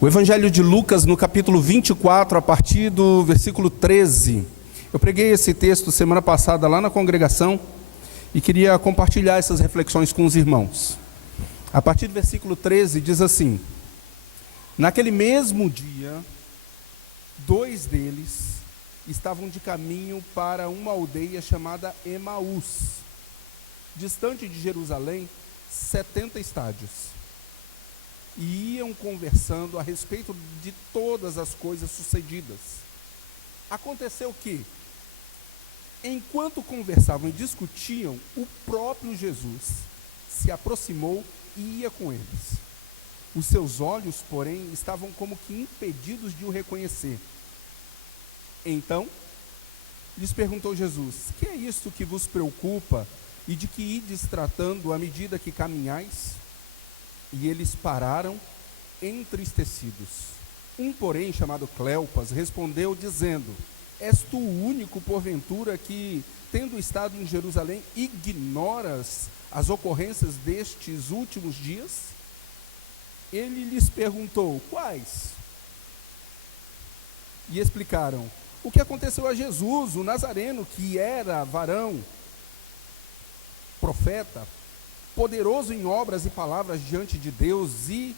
O Evangelho de Lucas, no capítulo 24, a partir do versículo 13. Eu preguei esse texto semana passada lá na congregação e queria compartilhar essas reflexões com os irmãos. A partir do versículo 13 diz assim: naquele mesmo dia, dois deles estavam de caminho para uma aldeia chamada Emaús, distante de Jerusalém, 70 estádios. E iam conversando a respeito de todas as coisas sucedidas. Aconteceu que, enquanto conversavam e discutiam, o próprio Jesus se aproximou e ia com eles. Os seus olhos, porém, estavam como que impedidos de o reconhecer. Então, lhes perguntou Jesus: que é isto que vos preocupa e de que ides tratando à medida que caminhais? E eles pararam, entristecidos. Um, porém, chamado Cleopas, respondeu dizendo: és tu o único, porventura, que, tendo estado em Jerusalém, ignoras as ocorrências destes últimos dias? Ele lhes perguntou: quais? E explicaram: o que aconteceu a Jesus, o Nazareno, que era varão, profeta, poderoso em obras e palavras diante de Deus e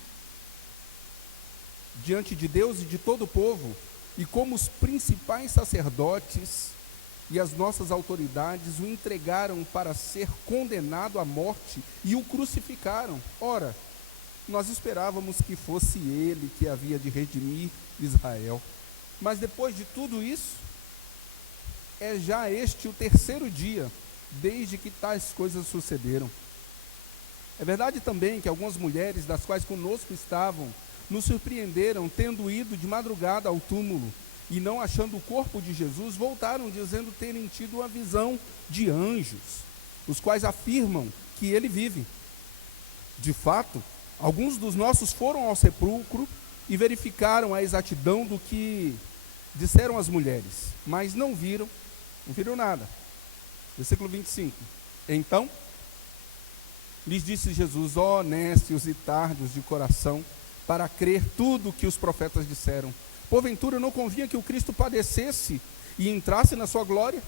de todo o povo, e como os principais sacerdotes e as nossas autoridades o entregaram para ser condenado à morte e o crucificaram. Ora, nós esperávamos que fosse ele que havia de redimir Israel. Mas depois de tudo isso, é já este o terceiro dia desde que tais coisas sucederam. É verdade também que algumas mulheres, das quais conosco estavam, nos surpreenderam, tendo ido de madrugada ao túmulo, e não achando o corpo de Jesus, voltaram dizendo terem tido uma visão de anjos, os quais afirmam que ele vive. De fato, alguns dos nossos foram ao sepulcro e verificaram a exatidão do que disseram as mulheres, mas não viram nada. Versículo 25. Então lhes disse Jesus: ó nécios e tardos de coração, para crer tudo o que os profetas disseram. Porventura não convinha que o Cristo padecesse e entrasse na sua glória?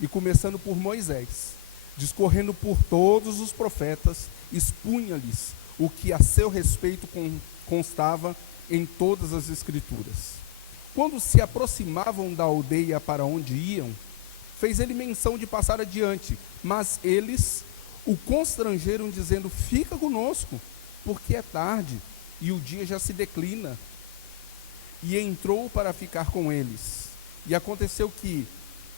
E começando por Moisés, discorrendo por todos os profetas, expunha-lhes o que a seu respeito constava em todas as Escrituras. Quando se aproximavam da aldeia para onde iam, fez ele menção de passar adiante, mas eles o constrangeram, dizendo: fica conosco, porque é tarde e o dia já se declina. E entrou para ficar com eles. E aconteceu que,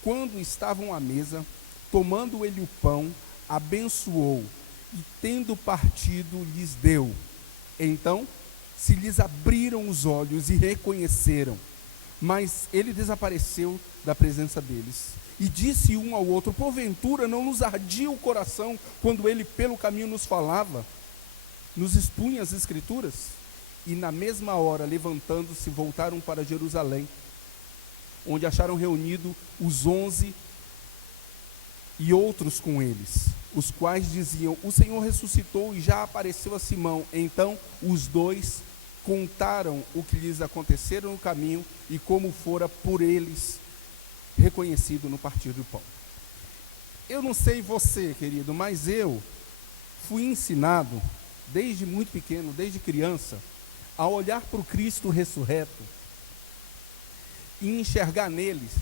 quando estavam à mesa, tomando ele o pão, abençoou, e tendo partido, lhes deu. Então se lhes abriram os olhos e reconheceram, mas ele desapareceu da presença deles. E disse um ao outro: porventura não nos ardia o coração quando ele pelo caminho nos falava, nos expunha as Escrituras? E na mesma hora, levantando-se, voltaram para Jerusalém, onde acharam reunido os 11 e outros com eles, os quais diziam: o Senhor ressuscitou e já apareceu a Simão. Então os dois contaram o que lhes aconteceram no caminho e como fora por eles reconhecido no partir do pão. Eu não sei você, querido, mas eu fui ensinado desde muito pequeno, desde criança, a olhar para o Cristo ressurreto e enxergar neles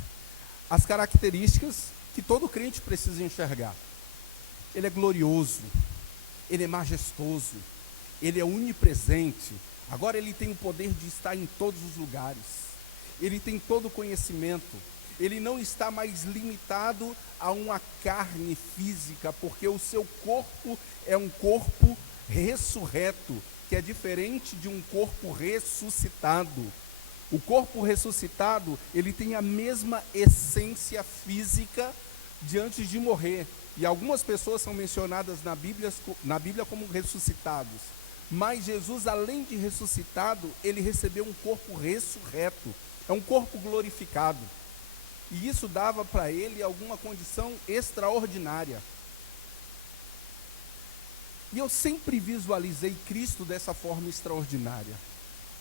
as características que todo crente precisa enxergar. Ele é glorioso, ele é majestoso, ele é onipresente. Agora ele tem o poder de estar em todos os lugares, ele tem todo o conhecimento. Ele não está mais limitado a uma carne física, porque o seu corpo é um corpo ressurreto, que é diferente de um corpo ressuscitado. O corpo ressuscitado, ele tem a mesma essência física de antes de morrer. E algumas pessoas são mencionadas na Bíblia como ressuscitados. Mas Jesus, além de ressuscitado, ele recebeu um corpo ressurreto. É um corpo glorificado. E isso dava para ele alguma condição extraordinária. E eu sempre visualizei Cristo dessa forma extraordinária.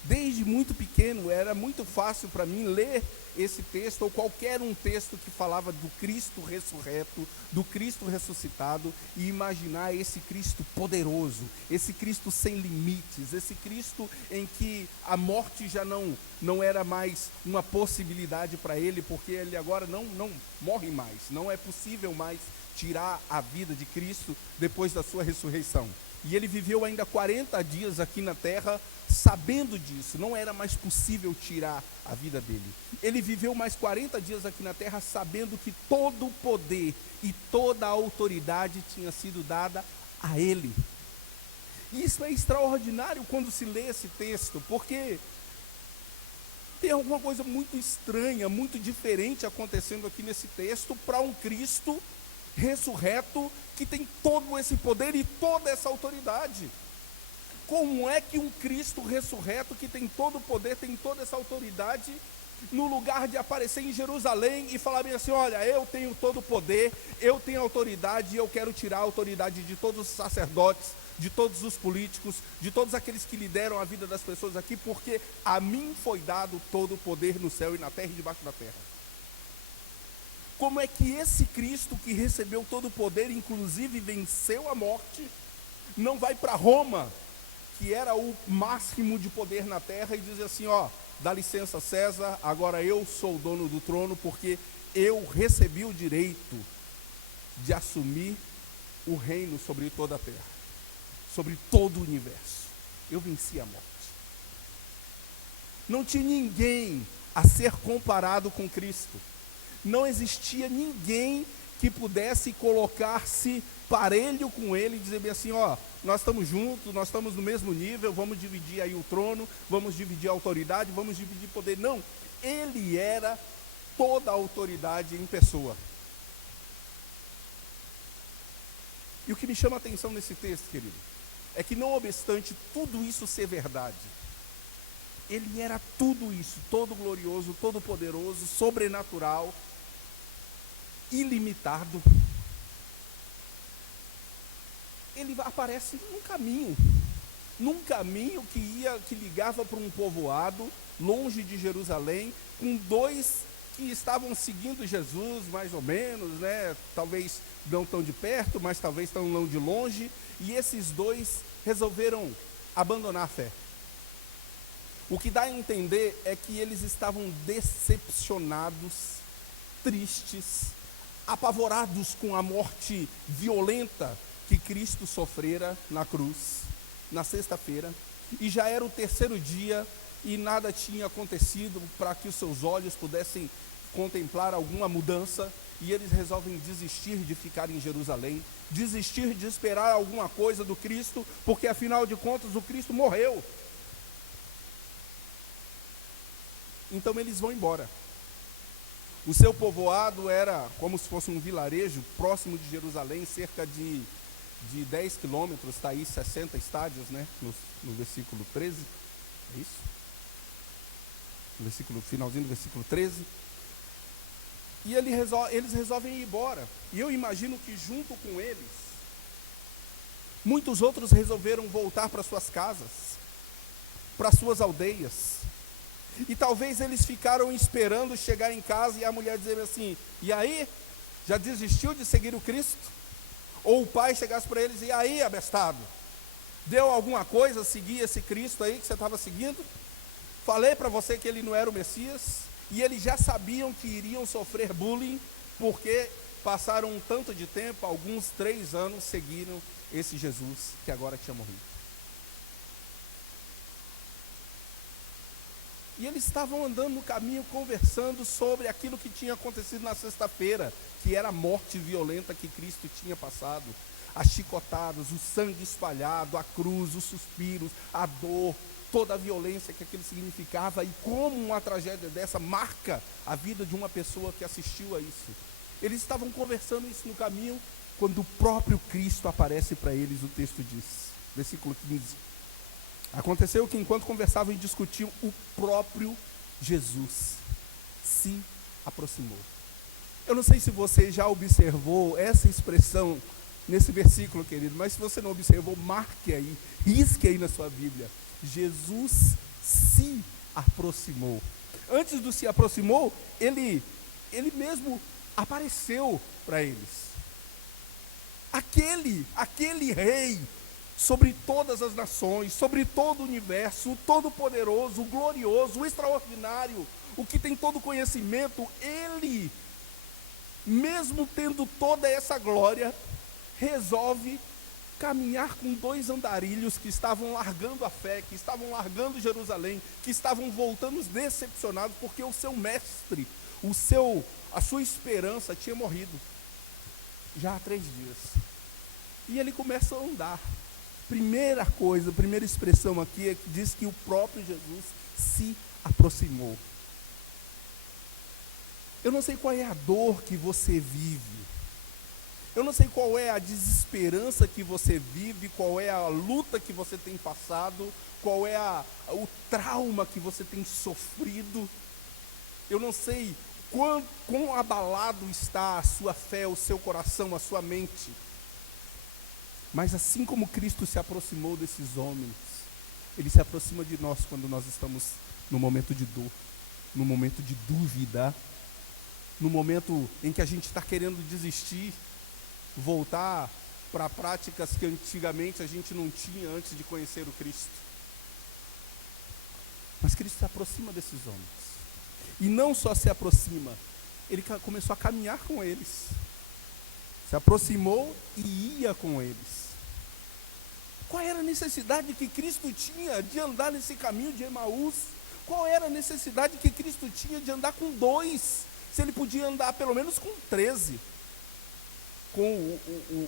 Desde muito pequeno, era muito fácil para mim ler esse texto, ou qualquer um texto que falava do Cristo ressurreto, do Cristo ressuscitado, e imaginar esse Cristo poderoso, esse Cristo sem limites, esse Cristo em que a morte já não era mais uma possibilidade para ele, porque ele agora não morre mais, não é possível mais tirar a vida de Cristo depois da sua ressurreição. E ele viveu ainda 40 dias aqui na terra, sabendo disso, não era mais possível tirar a vida dele. Ele viveu mais 40 dias aqui na terra, sabendo que todo o poder e toda a autoridade tinha sido dada a ele. E isso é extraordinário quando se lê esse texto, porque tem alguma coisa muito estranha, muito diferente acontecendo aqui nesse texto, para um Cristo ressurreto que tem todo esse poder e toda essa autoridade. Como é que um Cristo ressurreto que tem todo o poder, tem toda essa autoridade, no lugar de aparecer em Jerusalém e falar bem assim, olha, eu tenho todo o poder, eu tenho autoridade e eu quero tirar a autoridade de todos os sacerdotes, de todos os políticos, de todos aqueles que lideram a vida das pessoas aqui, porque a mim foi dado todo o poder no céu e na terra e debaixo da terra. Como é que esse Cristo que recebeu todo o poder, inclusive venceu a morte, não vai para Roma, que era o máximo de poder na terra, e diz assim, ó, dá licença César, agora eu sou o dono do trono, porque eu recebi o direito de assumir o reino sobre toda a terra, sobre todo o universo. Eu venci a morte. Não tinha ninguém a ser comparado com Cristo. Não existia ninguém que pudesse colocar-se parelho com ele e dizer bem assim, ó, nós estamos juntos, nós estamos no mesmo nível, vamos dividir aí o trono, vamos dividir a autoridade, vamos dividir poder. Não, ele era toda a autoridade em pessoa. E o que me chama a atenção nesse texto, querido, é que não obstante tudo isso ser verdade, ele era tudo isso, todo glorioso, todo poderoso, sobrenatural, ilimitado. Ele aparece num caminho que ligava para um povoado, longe de Jerusalém, com dois que estavam seguindo Jesus, mais ou menos, né? Talvez não tão de perto, mas talvez tão de longe, e esses dois resolveram abandonar a fé. O que dá a entender é que eles estavam decepcionados, tristes, apavorados com a morte violenta que Cristo sofrera na cruz, na sexta-feira, e já era o terceiro dia e nada tinha acontecido para que os seus olhos pudessem contemplar alguma mudança, e eles resolvem desistir de ficar em Jerusalém, desistir de esperar alguma coisa do Cristo, porque afinal de contas o Cristo morreu. Então eles vão embora. O seu povoado era como se fosse um vilarejo próximo de Jerusalém, cerca de 10 quilômetros, está aí 60 estádios, né? No versículo 13, é isso? No finalzinho do versículo 13. E eles resolvem ir embora. E eu imagino que junto com eles, muitos outros resolveram voltar para suas casas, para suas aldeias. E talvez eles ficaram esperando chegar em casa e a mulher dizer assim, e aí, já desistiu de seguir o Cristo? Ou o pai chegasse para eles, e aí, abestado, deu alguma coisa a seguir esse Cristo aí que você estava seguindo? Falei para você que ele não era o Messias, e eles já sabiam que iriam sofrer bullying, porque passaram um tanto de tempo, alguns 3 anos, seguiram esse Jesus que agora tinha morrido. E eles estavam andando no caminho, conversando sobre aquilo que tinha acontecido na sexta-feira, que era a morte violenta que Cristo tinha passado, as chicotadas, o sangue espalhado, a cruz, os suspiros, a dor, toda a violência que aquilo significava, e como uma tragédia dessa marca a vida de uma pessoa que assistiu a isso. Eles estavam conversando isso no caminho, quando o próprio Cristo aparece para eles, o texto diz, versículo 15. Aconteceu que enquanto conversavam e discutiam, o próprio Jesus se aproximou. Eu não sei se você já observou essa expressão nesse versículo, querido, mas se você não observou, marque aí, risque aí na sua Bíblia. Jesus se aproximou. Antes do se aproximou, ele mesmo apareceu para eles. Aquele rei sobre todas as nações, sobre todo o universo, o todo-poderoso, o glorioso, o extraordinário, o que tem todo conhecimento, ele, mesmo tendo toda essa glória, resolve caminhar com 2 andarilhos que estavam largando a fé, que estavam largando Jerusalém, que estavam voltando decepcionados, porque o seu mestre, a sua esperança tinha morrido, já há 3 dias. E ele começa a andar. Primeira expressão aqui é que diz que o próprio Jesus se aproximou. Eu não sei qual é a dor que você vive. Eu não sei qual é a desesperança que você vive, qual é a luta que você tem passado, qual é o trauma que você tem sofrido. Eu não sei quão abalado está a sua fé, o seu coração, a sua mente. Mas assim como Cristo se aproximou desses homens, Ele se aproxima de nós quando nós estamos no momento de dor, no momento de dúvida, no momento em que a gente está querendo desistir, voltar para práticas que antigamente a gente não tinha antes de conhecer o Cristo. Mas Cristo se aproxima desses homens. E não só se aproxima, Ele começou a caminhar com eles. Se aproximou e ia com eles. Qual era a necessidade que Cristo tinha de andar nesse caminho de Emaús? Qual era a necessidade que Cristo tinha de andar com 2? Se Ele podia andar pelo menos com 13. Com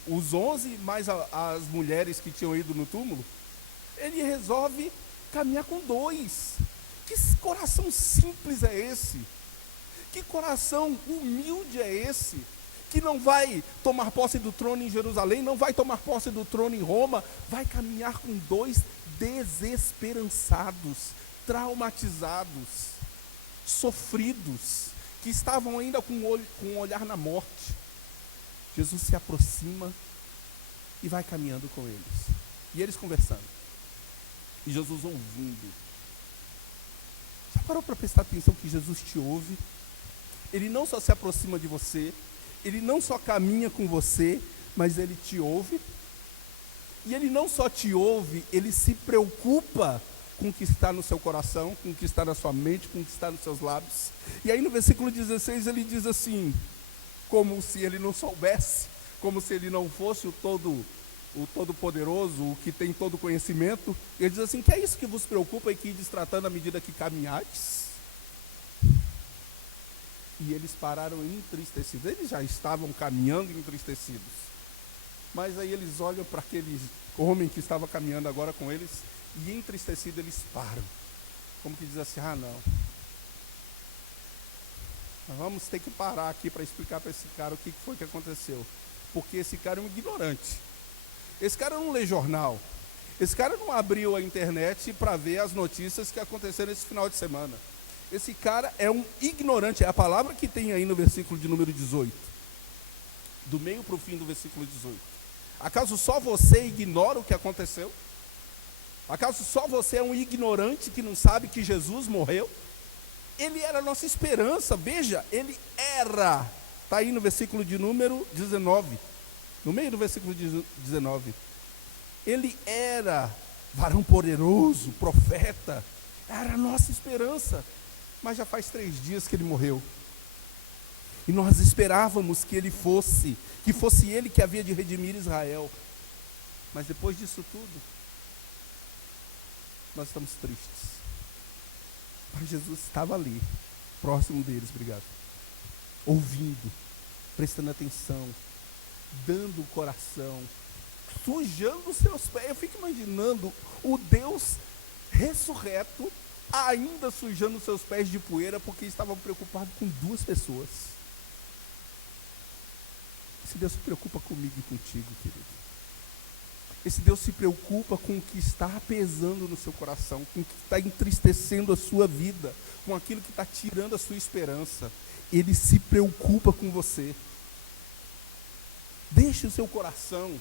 os 11, mais as mulheres que tinham ido no túmulo. Ele resolve caminhar com 2. Que coração simples é esse? Que coração humilde é esse? Que não vai tomar posse do trono em Jerusalém, não vai tomar posse do trono em Roma, vai caminhar com 2 desesperançados, traumatizados, sofridos, que estavam ainda com um olhar na morte. Jesus se aproxima e vai caminhando com eles. E eles conversando. E Jesus ouvindo. Já parou para prestar atenção que Jesus te ouve? Ele não só se aproxima de você, Ele não só caminha com você, mas Ele te ouve. E Ele não só te ouve, Ele se preocupa com o que está no seu coração, com o que está na sua mente, com o que está nos seus lábios. E aí no versículo 16 ele diz assim, como se Ele não soubesse, como se Ele não fosse o Todo-Poderoso, o que tem todo conhecimento. Ele diz assim, que é isso que vos preocupa e que ides tratando à medida que caminhades? E eles pararam entristecidos. Eles já estavam caminhando entristecidos. Mas aí eles olham para aquele homem que estava caminhando agora com eles, e entristecido eles param. Como que diz assim, não. Nós vamos ter que parar aqui para explicar para esse cara o que foi que aconteceu. Porque esse cara é um ignorante. Esse cara não lê jornal. Esse cara não abriu a internet para ver as notícias que aconteceram esse final de semana. Esse cara é um ignorante. É a palavra que tem aí no versículo de número 18. Do meio para o fim do versículo 18. Acaso só você ignora o que aconteceu? Acaso só você é um ignorante que não sabe que Jesus morreu? Ele era a nossa esperança, veja, ele era, está aí no versículo de número 19, no meio do versículo 19, ele era varão poderoso, profeta, era a nossa esperança, mas já faz 3 dias que ele morreu, e nós esperávamos que fosse ele que havia de redimir Israel, mas depois disso tudo, nós estamos tristes. Mas Jesus estava ali, próximo deles, obrigado, ouvindo, prestando atenção, dando o coração, sujando os seus pés. Eu fico imaginando o Deus ressurreto, ainda sujando os seus pés de poeira, porque estava preocupado com 2 pessoas. Esse Deus se preocupa comigo e contigo, querido. Esse Deus se preocupa com o que está pesando no seu coração, com o que está entristecendo a sua vida, com aquilo que está tirando a sua esperança. Ele se preocupa com você. Deixe o seu coração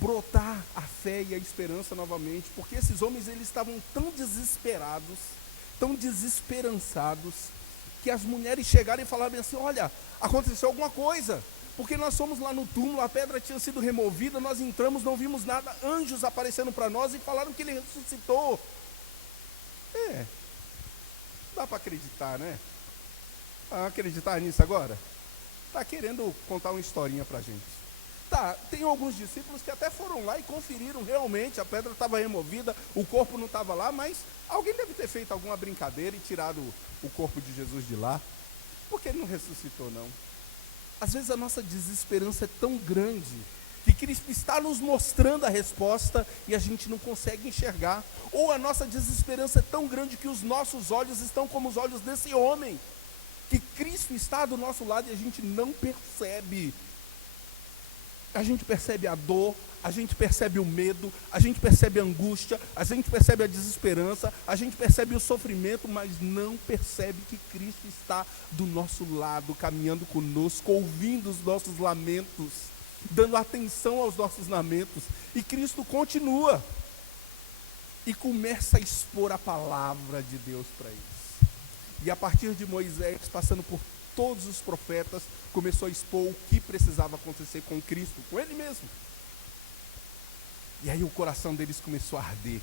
brotar a fé e a esperança novamente, porque esses homens eles estavam tão desesperados, tão desesperançados, que as mulheres chegaram e falaram assim: olha, aconteceu alguma coisa, porque nós fomos lá no túmulo, a pedra tinha sido removida, nós entramos, não vimos nada, anjos aparecendo para nós e falaram que ele ressuscitou. Dá para acreditar, né? Acreditar nisso agora? Está querendo contar uma historinha para a gente. Tá, tem alguns discípulos que até foram lá e conferiram realmente, a pedra estava removida, o corpo não estava lá, mas alguém deve ter feito alguma brincadeira e tirado o corpo de Jesus de lá. Por que ele não ressuscitou, não? Às vezes a nossa desesperança é tão grande que Cristo está nos mostrando a resposta e a gente não consegue enxergar. Ou a nossa desesperança é tão grande que os nossos olhos estão como os olhos desse homem, que Cristo está do nosso lado e a gente não percebe. A gente percebe a dor, a gente percebe o medo, a gente percebe a angústia, a gente percebe a desesperança, a gente percebe o sofrimento, mas não percebe que Cristo está do nosso lado, caminhando conosco, ouvindo os nossos lamentos, dando atenção aos nossos lamentos. E Cristo continua e começa a expor a palavra de Deus para eles. E a partir de Moisés, passando por todos os profetas, começou a expor o que precisava acontecer com Cristo, com Ele mesmo. E aí o coração deles começou a arder,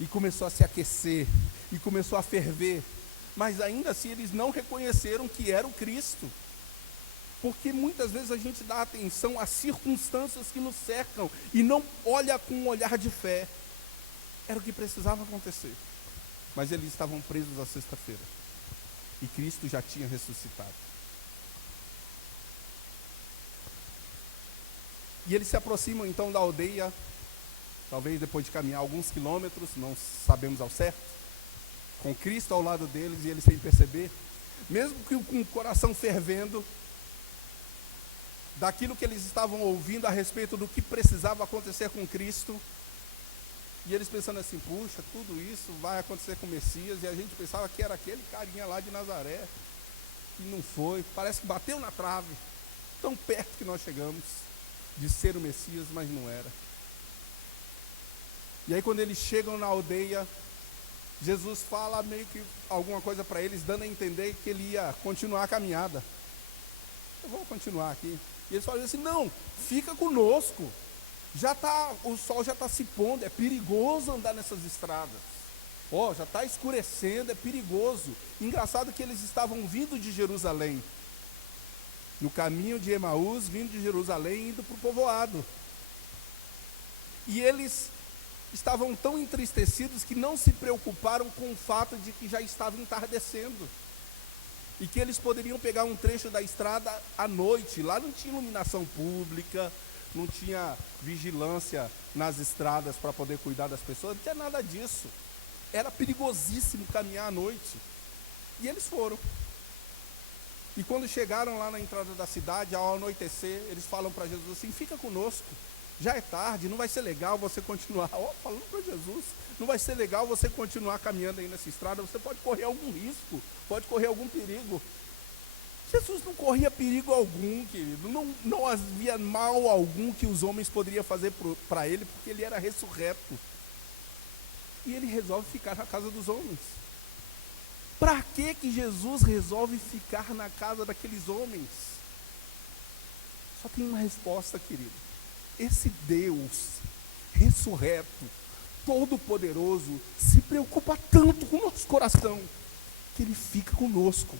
e começou a se aquecer, e começou a ferver, mas ainda assim eles não reconheceram que era o Cristo, porque muitas vezes a gente dá atenção às circunstâncias que nos cercam, e não olha com um olhar de fé. Era o que precisava acontecer, mas eles estavam presos à sexta-feira, e Cristo já tinha ressuscitado. E eles se aproximam então da aldeia, talvez depois de caminhar alguns quilômetros, não sabemos ao certo, com Cristo ao lado deles e eles sem perceber, mesmo que com o coração fervendo, daquilo que eles estavam ouvindo a respeito do que precisava acontecer com Cristo, e eles pensando assim: puxa, tudo isso vai acontecer com o Messias, e a gente pensava que era aquele carinha lá de Nazaré, e não foi, parece que bateu na trave, tão perto que nós chegamos de ser o Messias, mas não era. E aí quando eles chegam na aldeia, Jesus fala meio que alguma coisa para eles, dando a entender que ele ia continuar a caminhada. Eu vou continuar aqui. E eles falam assim: não, fica conosco. O sol já está se pondo, é perigoso andar nessas estradas. Já está escurecendo, é perigoso. Engraçado que eles estavam vindo de Jerusalém, no caminho de Emaús, vindo de Jerusalém, indo para o povoado. E eles estavam tão entristecidos que não se preocuparam com o fato de que já estava entardecendo. E que eles poderiam pegar um trecho da estrada à noite. Lá não tinha iluminação pública, não tinha vigilância nas estradas para poder cuidar das pessoas, não tinha nada disso. Era perigosíssimo caminhar à noite. E eles foram. E quando chegaram lá na entrada da cidade, ao anoitecer, eles falam para Jesus assim: fica conosco, já é tarde, não vai ser legal você continuar. Falando para Jesus, não vai ser legal você continuar caminhando aí nessa estrada, você pode correr algum risco, pode correr algum perigo. Jesus não corria perigo algum, querido, não havia mal algum que os homens poderiam fazer para ele, porque ele era ressurreto. E ele resolve ficar na casa dos homens. Para que Jesus resolve ficar na casa daqueles homens? Só tem uma resposta, querido. Esse Deus ressurreto, todo-poderoso, se preocupa tanto com o nosso coração, que Ele fica conosco.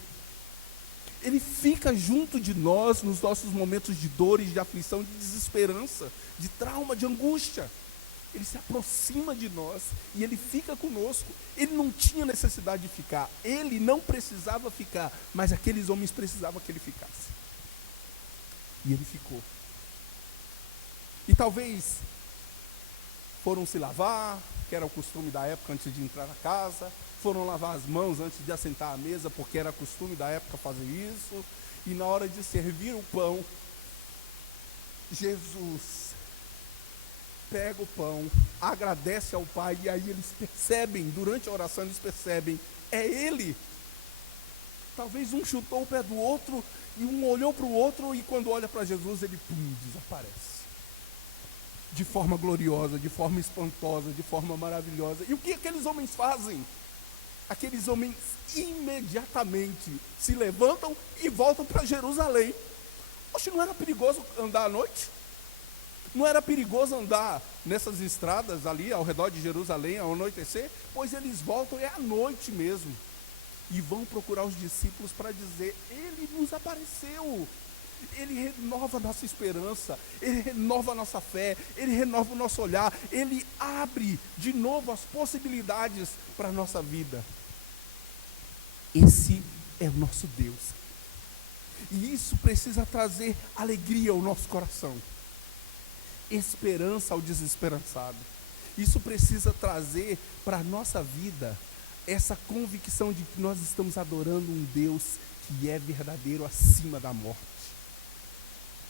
Ele fica junto de nós nos nossos momentos de dores, de aflição, de desesperança, de trauma, de angústia. Ele se aproxima de nós e Ele fica conosco. Ele não tinha necessidade de ficar, Ele não precisava ficar, mas aqueles homens precisavam que Ele ficasse. E Ele ficou. E talvez foram se lavar, que era o costume da época antes de entrar na casa, foram lavar as mãos antes de assentar à mesa, porque era costume da época fazer isso, e na hora de servir o pão, Jesus pega o pão, agradece ao Pai, e aí eles percebem, durante a oração eles percebem, é Ele. Talvez um chutou o pé do outro, e um olhou para o outro, e quando olha para Jesus, ele desaparece. de forma gloriosa, de forma espantosa, de forma maravilhosa. E o que aqueles homens fazem? Aqueles homens imediatamente se levantam e voltam para Jerusalém. Poxa, não era perigoso andar à noite? Não era perigoso andar nessas estradas ali ao redor de Jerusalém ao anoitecer? Pois eles voltam, é à noite mesmo. E vão procurar os discípulos para dizer: Ele nos apareceu. Ele renova a nossa esperança, Ele renova a nossa fé, Ele renova o nosso olhar, Ele abre de novo as possibilidades para a nossa vida. Esse é o nosso Deus. E isso precisa trazer alegria ao nosso coração, esperança ao desesperançado. Isso precisa trazer para a nossa vida essa convicção de que nós estamos adorando um Deus que é verdadeiro acima da morte,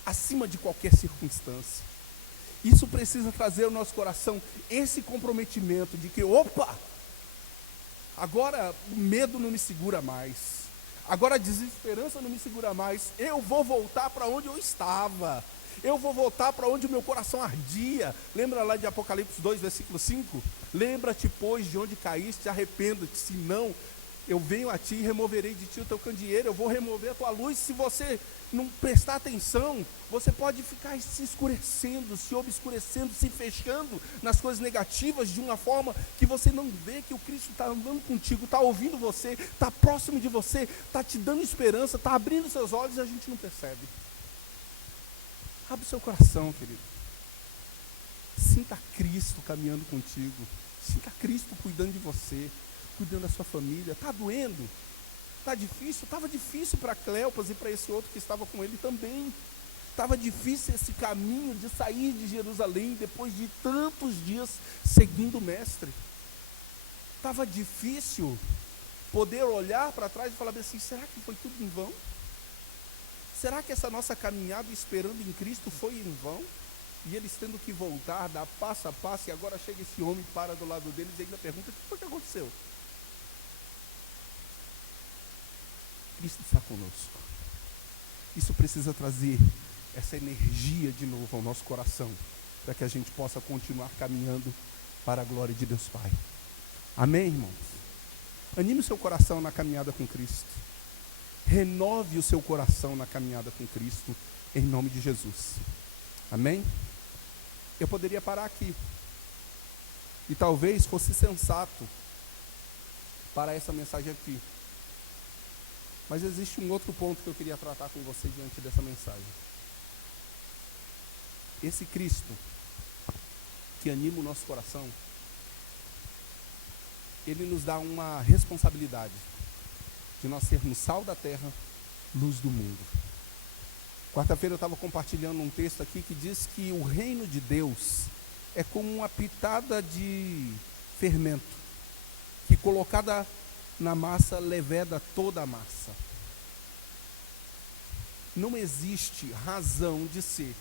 acima de qualquer circunstância. Isso precisa trazer ao nosso coração esse comprometimento de que, opa, agora o medo não me segura mais, agora a desesperança não me segura mais, eu vou voltar para onde eu estava, eu vou voltar para onde o meu coração ardia. Lembra lá de Apocalipse 2, versículo 5? Lembra-te, pois, de onde caíste, arrependa-te, senão eu venho a ti e removerei de ti o teu candeeiro, eu vou remover a tua luz. Se você não prestar atenção, você pode ficar se escurecendo, se obscurecendo, se fechando nas coisas negativas de uma forma que você não vê que o Cristo está andando contigo, está ouvindo você, está próximo de você, está te dando esperança, está abrindo seus olhos e a gente não percebe. Abre o seu coração, querido. Sinta Cristo caminhando contigo. Sinta Cristo cuidando de você, cuidando da sua família. Está doendo? Está difícil? Estava difícil para Cleopas e para esse outro que estava com ele também. Estava difícil esse caminho de sair de Jerusalém depois de tantos dias seguindo o Mestre. Estava difícil poder olhar para trás e falar assim: será que foi tudo em vão? Será que essa nossa caminhada esperando em Cristo foi em vão? E eles tendo que voltar, dar passo a passo, e agora chega esse homem, para do lado deles e ainda pergunta: o que foi que aconteceu? Cristo está conosco. Isso precisa trazer essa energia de novo ao nosso coração, para que a gente possa continuar caminhando para a glória de Deus Pai. Amém, irmãos? Anime o seu coração na caminhada com Cristo. Renove o seu coração na caminhada com Cristo, em nome de Jesus. Amém? Eu poderia parar aqui, e talvez fosse sensato para essa mensagem aqui. Mas existe um outro ponto que eu queria tratar com você diante dessa mensagem. Esse Cristo que anima o nosso coração, Ele nos dá uma responsabilidade de nós sermos sal da terra, luz do mundo. Quarta-feira eu estava compartilhando um texto aqui que diz que o reino de Deus é como uma pitada de fermento, que colocada na massa leveda toda a massa. Não existe razão de ser,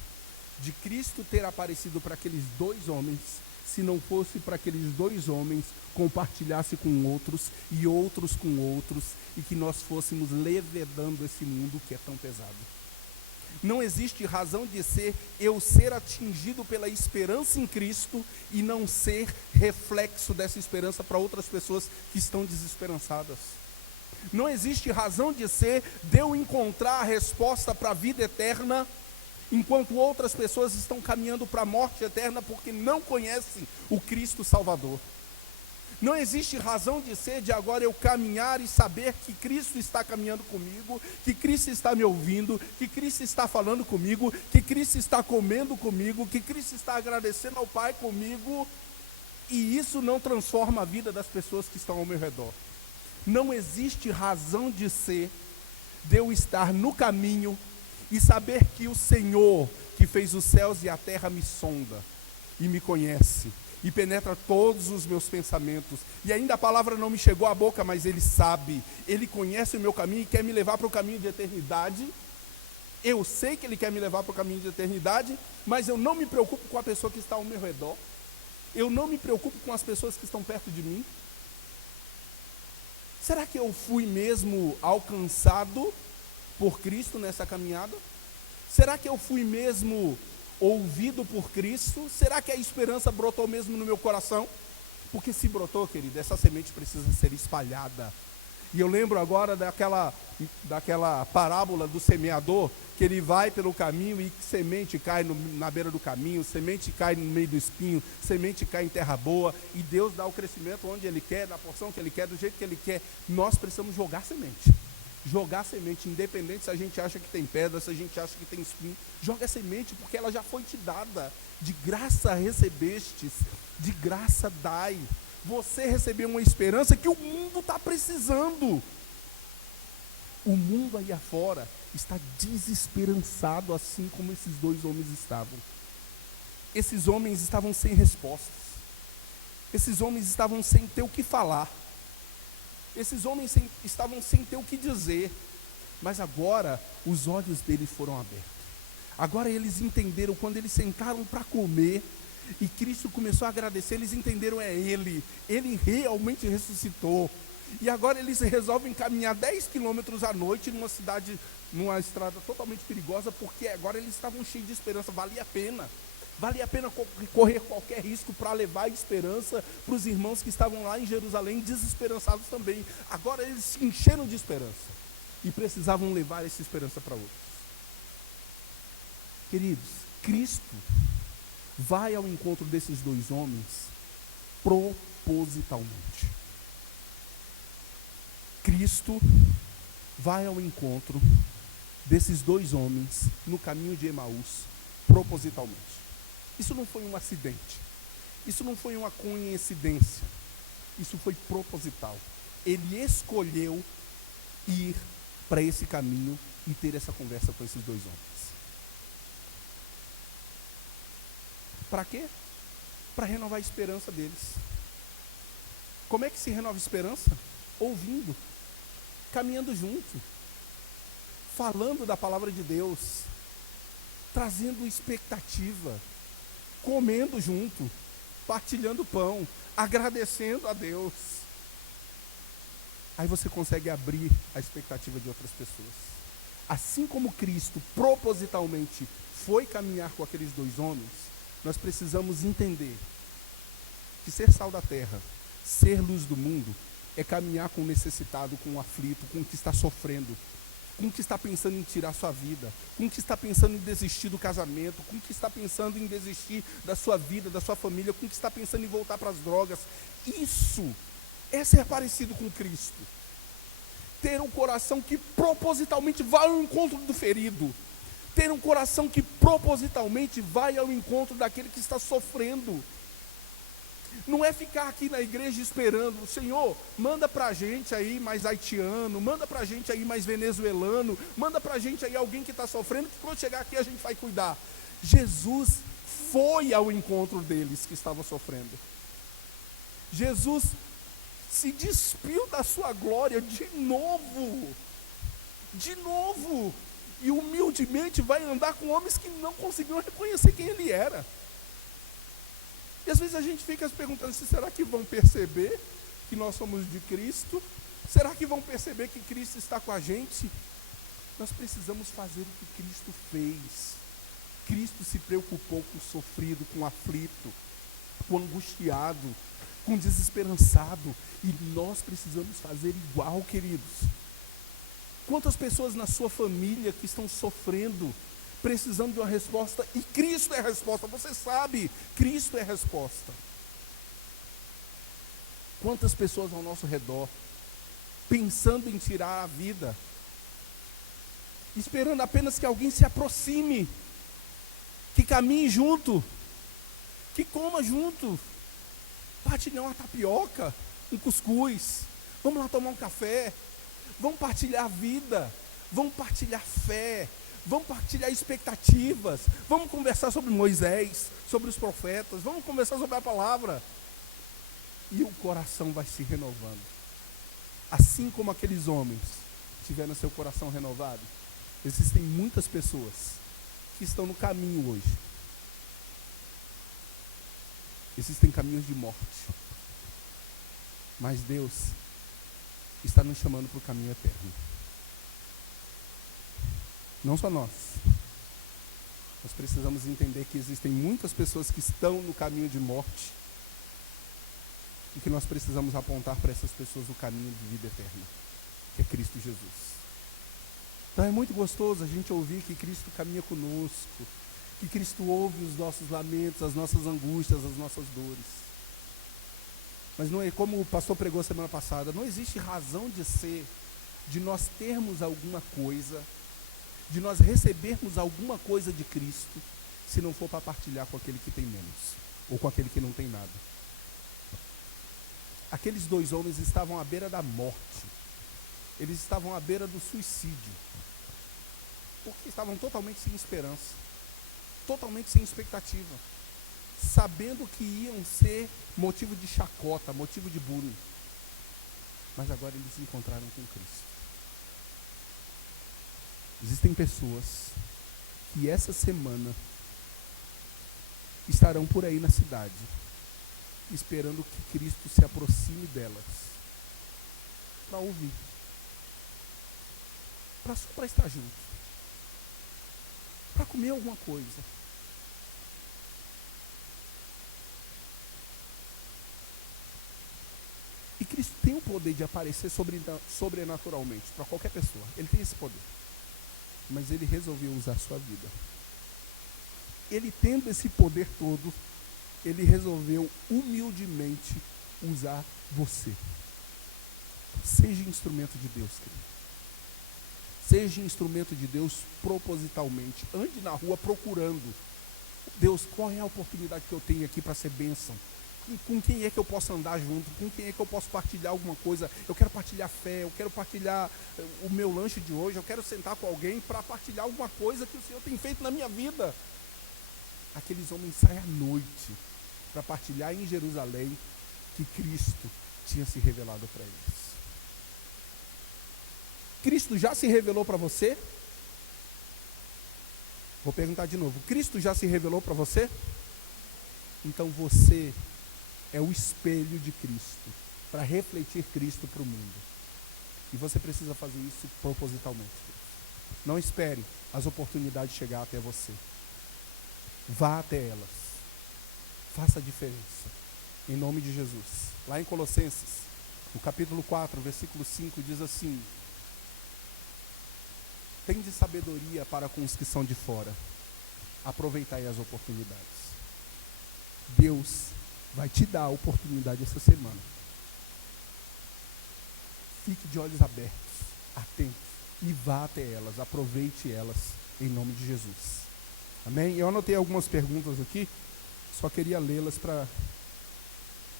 de Cristo ter aparecido para aqueles dois homens, se não fosse para aqueles dois homens compartilhasse com outros e outros com outros, e que nós fôssemos levedando esse mundo que é tão pesado. Não existe razão de ser eu ser atingido pela esperança em Cristo e não ser reflexo dessa esperança para outras pessoas que estão desesperançadas. Não existe razão de ser de eu encontrar a resposta para a vida eterna, enquanto outras pessoas estão caminhando para a morte eterna porque não conhecem o Cristo Salvador. Não existe razão de ser de agora eu caminhar e saber que Cristo está caminhando comigo, que Cristo está me ouvindo, que Cristo está falando comigo, que Cristo está comendo comigo, que Cristo está agradecendo ao Pai comigo, e isso não transforma a vida das pessoas que estão ao meu redor. Não existe razão de ser de eu estar no caminho e saber que o Senhor, que fez os céus e a terra, me sonda e me conhece e penetra todos os meus pensamentos, e ainda a palavra não me chegou à boca, mas Ele sabe, Ele conhece o meu caminho e quer me levar para o caminho de eternidade. Eu sei que Ele quer me levar para o caminho de eternidade, mas eu não me preocupo com a pessoa que está ao meu redor, eu não me preocupo com as pessoas que estão perto de mim. Será que eu fui mesmo alcançado por Cristo nessa caminhada? Será que eu fui mesmo ouvido por Cristo, será que a esperança brotou mesmo no meu coração? Porque se brotou, querido, essa semente precisa ser espalhada. E eu lembro agora daquela parábola do semeador, que ele vai pelo caminho e semente cai na beira do caminho, semente cai no meio do espinho, semente cai em terra boa, e Deus dá o crescimento onde Ele quer, na porção que Ele quer, do jeito que Ele quer. Nós precisamos jogar semente. Jogar semente, independente se a gente acha que tem pedra, se a gente acha que tem espinho, joga semente, porque ela já foi te dada. De graça recebestes, de graça dai. Você recebeu uma esperança que o mundo está precisando. O mundo aí afora está desesperançado, assim como esses dois homens estavam. Esses homens estavam sem respostas. Esses homens estavam sem ter o que falar. Esses homens estavam sem ter o que dizer. Mas agora os olhos deles foram abertos. Agora eles entenderam, quando eles sentaram para comer, e Cristo começou a agradecer, eles entenderam, Ele realmente ressuscitou. E agora eles resolvem caminhar 10 quilômetros à noite numa estrada totalmente perigosa, porque agora eles estavam cheios de esperança. Valia a pena correr qualquer risco para levar esperança para os irmãos que estavam lá em Jerusalém, desesperançados também. Agora eles se encheram de esperança e precisavam levar essa esperança para outros. Queridos, Cristo vai ao encontro desses dois homens propositalmente. Cristo vai ao encontro desses dois homens no caminho de Emaús propositalmente. Isso não foi um acidente. Isso não foi uma coincidência. Isso foi proposital. Ele escolheu ir para esse caminho e ter essa conversa com esses dois homens. Para quê? Para renovar a esperança deles. Como é que se renova a esperança? Ouvindo, caminhando junto, falando da palavra de Deus, trazendo expectativa, comendo junto, partilhando pão, agradecendo a Deus. Aí você consegue abrir a expectativa de outras pessoas. Assim como Cristo propositalmente foi caminhar com aqueles dois homens, nós precisamos entender que ser sal da terra, ser luz do mundo, é caminhar com o necessitado, com o aflito, com o que está sofrendo, com o que está pensando em tirar sua vida, com o que está pensando em desistir do casamento, com o que está pensando em desistir da sua vida, da sua família, com o que está pensando em voltar para as drogas. Isso é ser parecido com Cristo. Ter um coração que propositalmente vai ao encontro do ferido. Ter um coração que propositalmente vai ao encontro daquele que está sofrendo. Não é ficar aqui na igreja esperando, Senhor, manda para a gente aí mais haitiano, manda para a gente aí mais venezuelano, manda para a gente aí alguém que está sofrendo, que quando chegar aqui a gente vai cuidar. Jesus foi ao encontro deles que estavam sofrendo. Jesus se despiu da sua glória de novo, e humildemente vai andar com homens que não conseguiam reconhecer quem ele era. E às vezes a gente fica se perguntando, será que vão perceber que nós somos de Cristo? Será que vão perceber que Cristo está com a gente? Nós precisamos fazer o que Cristo fez. Cristo se preocupou com o sofrido, com o aflito, com o angustiado, com o desesperançado. E nós precisamos fazer igual, queridos. Quantas pessoas na sua família que estão sofrendo, precisando de uma resposta, e Cristo é a resposta, você sabe, Cristo é a resposta. Quantas pessoas ao nosso redor, pensando em tirar a vida, esperando apenas que alguém se aproxime, que caminhe junto, que coma junto, partilhar uma tapioca, um cuscuz, vamos lá tomar um café, vamos partilhar a vida, vamos partilhar fé, vamos partilhar expectativas, vamos conversar sobre Moisés, sobre os profetas, vamos conversar sobre a palavra. E o coração vai se renovando. Assim como aqueles homens tiveram seu coração renovado, existem muitas pessoas que estão no caminho hoje. Existem caminhos de morte. Mas Deus está nos chamando para o caminho eterno. Não só nós, Nós precisamos entender que existem muitas pessoas que estão no caminho de morte e que nós precisamos apontar para essas pessoas o caminho de vida eterna, que é Cristo Jesus. Então é muito gostoso a gente ouvir que Cristo caminha conosco, que Cristo ouve os nossos lamentos, as nossas angústias, as nossas dores. Mas não é como o pastor pregou semana passada, não existe razão de ser, de nós termos alguma coisa, de nós recebermos alguma coisa de Cristo, se não for para partilhar com aquele que tem menos, ou com aquele que não tem nada. Aqueles 2 homens estavam à beira da morte, eles estavam à beira do suicídio, porque estavam totalmente sem esperança, totalmente sem expectativa, sabendo que iam ser motivo de chacota, motivo de bullying. Mas agora eles se encontraram com Cristo. Existem pessoas que essa semana estarão por aí na cidade, esperando que Cristo se aproxime delas, para ouvir, só para estar junto, para comer alguma coisa. E Cristo tem o poder de aparecer sobrenaturalmente para qualquer pessoa. Ele tem esse poder. Mas ele resolveu usar a sua vida. Ele tendo esse poder todo, ele resolveu humildemente usar você. Seja instrumento de Deus, querido. Seja instrumento de Deus propositalmente. Ande na rua procurando. Deus, qual é a oportunidade que eu tenho aqui para ser bênção? Com quem é que eu posso andar junto? Com quem é que eu posso partilhar alguma coisa? Eu quero partilhar fé, eu quero partilhar o meu lanche de hoje, eu quero sentar com alguém para partilhar alguma coisa que o Senhor tem feito na minha vida. Aqueles homens saem à noite para partilhar em Jerusalém que Cristo tinha se revelado para eles. Cristo já se revelou para você? Vou perguntar de novo. Cristo já se revelou para você? Então você é o espelho de Cristo, para refletir Cristo para o mundo. E você precisa fazer isso propositalmente. Não espere as oportunidades chegar até você. Vá até elas. Faça a diferença. Em nome de Jesus. Lá em Colossenses, no capítulo 4, versículo 5, diz assim: tende sabedoria para com os que são de fora. Aproveitai as oportunidades. Deus vai te dar a oportunidade essa semana. Fique de olhos abertos, atento, e vá até elas, aproveite elas, em nome de Jesus. Amém? Eu anotei algumas perguntas aqui, só queria lê-las para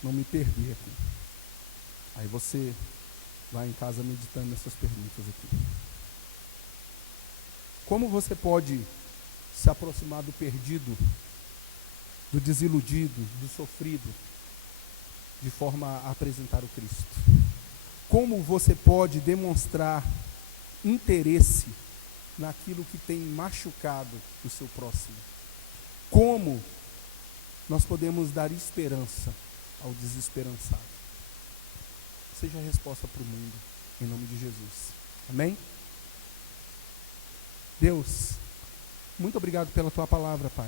não me perder aqui. Aí você vai em casa meditando nessas perguntas aqui. Como você pode se aproximar do perdido, do desiludido, do sofrido, de forma a apresentar o Cristo? Como você pode demonstrar interesse naquilo que tem machucado o seu próximo? Como nós podemos dar esperança ao desesperançado? Seja a resposta para o mundo, em nome de Jesus. Amém? Deus, muito obrigado pela tua palavra, Pai.